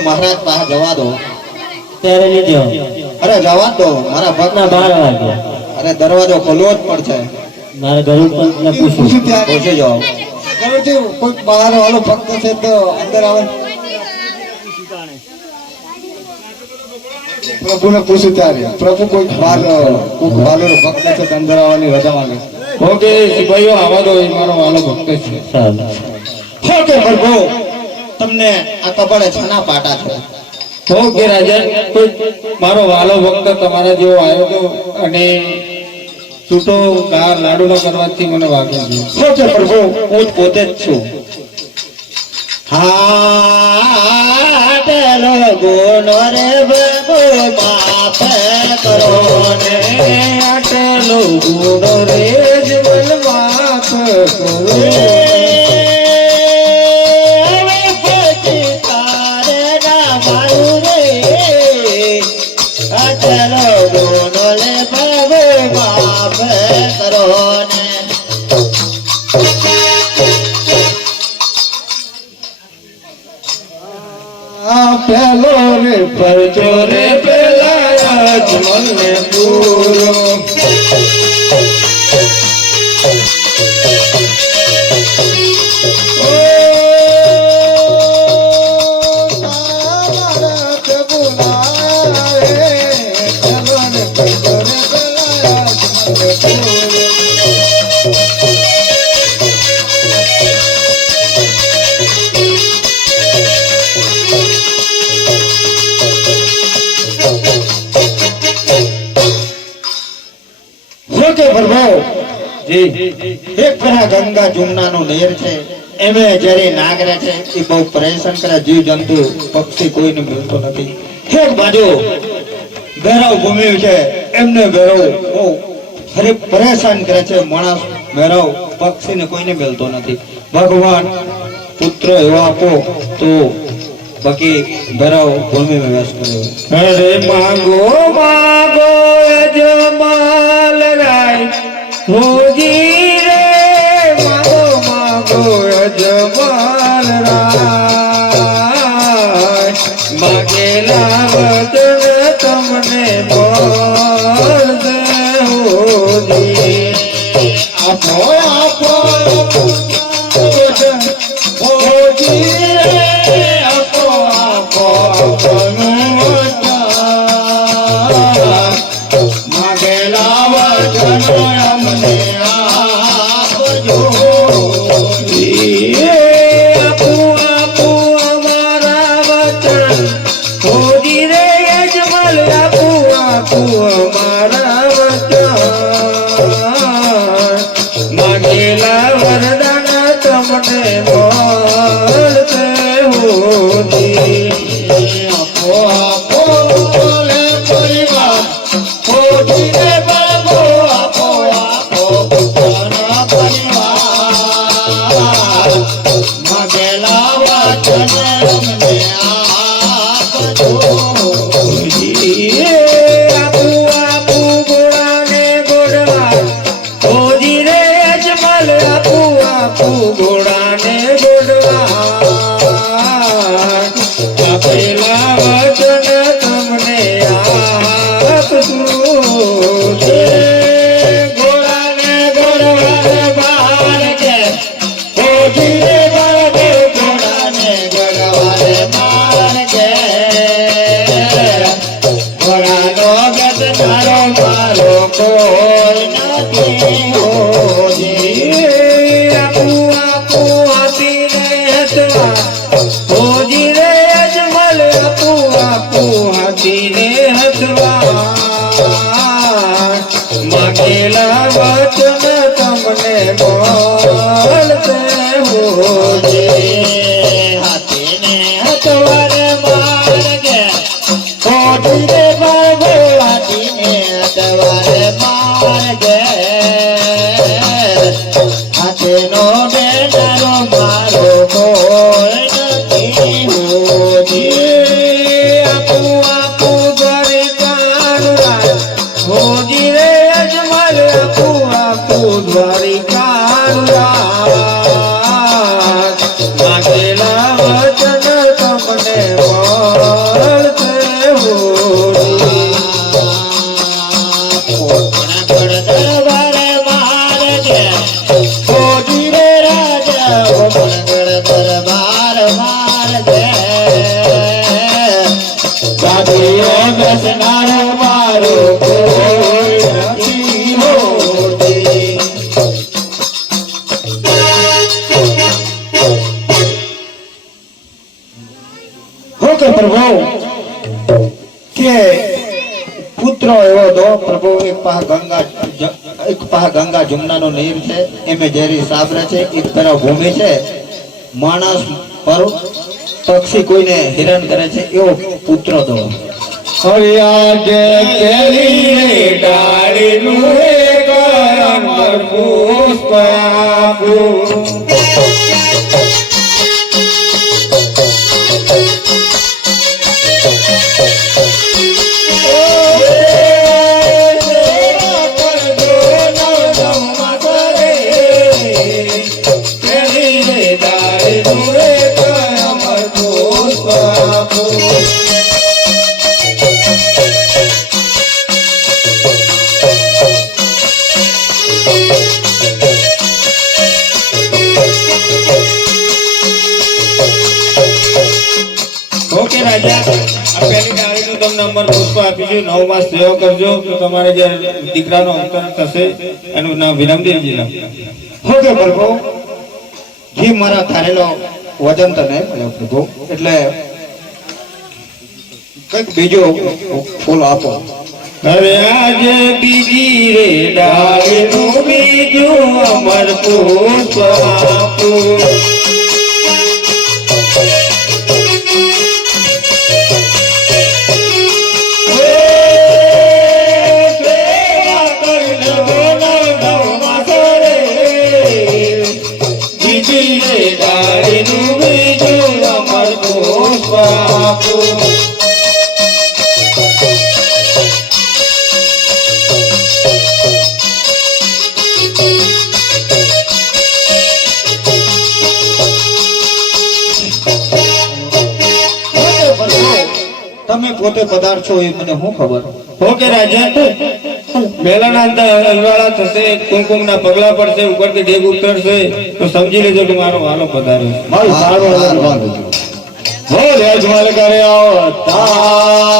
મહારાજ પાસે જવા દો ત્યારે લીધો અરે જવા દો મારા ભક્તના 12 વાગ્યા અરે દરવાજો ખોલવો જ પડશે મારા ગરુડ પંતને પૂછ્યું પૂછી જાઓ કોઈ બહાર વાળો ભક્ત છે તો અંદર આવે પ્રભુને પૂછ્યું ત્યારે પ્રભુ કોઈ બહાર ભક્ત છે તો અંદર આવવાની રજા માંગે ઓકે સિપાહીઓ આવા દો એ મારો વાલો ભક્ત છે સારું ઓકે પ્રભુ તમને આ કબડે છના પાટા છે ઓકે રાજન કોઈ મારો વાલો ભક્ત તમારા જેવો આવ્યો તો અને છૂટો ગા લાડુનો કરવાથી મને વાગ્યો છે ઓકે પ્રભુ હું જ પોતે જ છું હા પેલો ગુનો રે પ્રભુ માફ કરો ને આટલો ગુણો રે જીવન માફ કરો પેલો રે પરચો રે પેલા અજમલ ને પૂરો એક પેલા ગંગા જુમના નું નહેર છે એમે જયારે નાગરે છે એ બહુ પરેશાન કરે જીવ જંતુ પક્ષી કોઈને મળતો નથી એક બાજુ ગરવ ભૂમિ છે એમને ગરવ બહુ હરે પરેશાન કરે છે માણસ ગરવ પક્ષીને કોઈને મળતો નથી ભગવાન પુત્ર એવા આપો તો બાકી ગરવ ભૂમિમાં વેસ કર્યો અરે માગો માગો અજમલ રાય રોજી રે માગો માગો અજમલ રાય માગેલા વચન તમને મળશે હોજી આપો આપો હોજી રે આપો આપો માગેલા વચન અમને આપજો આપો આપો અમારા વચન હોજી રે અજમલ આપો આપો અમારા વચન માગેલા વરદાન તમને મળશે હોજી આપો આપો બોલે પરિવાર હોજી રે બાબો આપો આપો પોતાના પરિવાર માગેલા વચન અમને આપજો આપુ આપુ ઘોડાને ગોડવા હોજી રે અજમલ આપુ આપુ ઘોડાને ગોડવા આપેલા વચન તમને આપશું ઘોડાને ગોળવાને બહાર કે હોજી રે બાબો ઘોડાને ગોળવાને બહાર કે ઘોડાનો ગત તારો મારો કોઈ નથી હોજી આપુ આપુ હાથીને હથવા હોજી રે અજમલ આપુ આપુ હાથીને હથવા માગેલા વચન તમને મળશે હોજી હાથીને હથવારે માર્ગે હોજી રે બાબો હાથીને હથવારે માર્ગે હાથીનો બેટારો મારો કોઈ નથી હોજી આપુ આપુ દ્વારિકા હોજી રે અજમલ આપુ આપુ દ્વારિકા માગેલા વચન તમને એક પાસે ગંગા જમનાનો નીર છે એમે ઝેરી સાબરે છે એક તરફ ભૂમિ છે માણસ પર પક્ષી કોઈને હેરાન કરે છે એવો પુત્ર દો હરિયાજે કેરી ડાળીનું એક અમર પુષ્પ આપું. ઓકે રાજા, આ પહેલી ડાળીનું તમને અમર પુષ્પ આપીશું. 9 માસ સેવા કરજો તો તમારે જે દીકરાનો અવતાર થશે એનું નામ વિરમદેવજી નામ. ઓકે પ્રભુ જી મારા ધારેલો વજન તો નહીં મળ્યો પ્રભુ એટલે કંઈક બીજો ફૂલ આપો. અરે આજે બીજી રે ડાળીનું બીજું અમર પુષ્પ આપું. તમે પોતે પદાર્થ છો એ મને શું ખબર. ઓકે રાજા, મેલાના અંદર અલવાળા થશે, કુમકુમના પગલા પડશે, ઉપરથી ડેગ ઉતરશે તો સમજી લેજો કે મારો વાલો પધાર્યો. મારું સારું હો લેજ માલ કરે આવો તા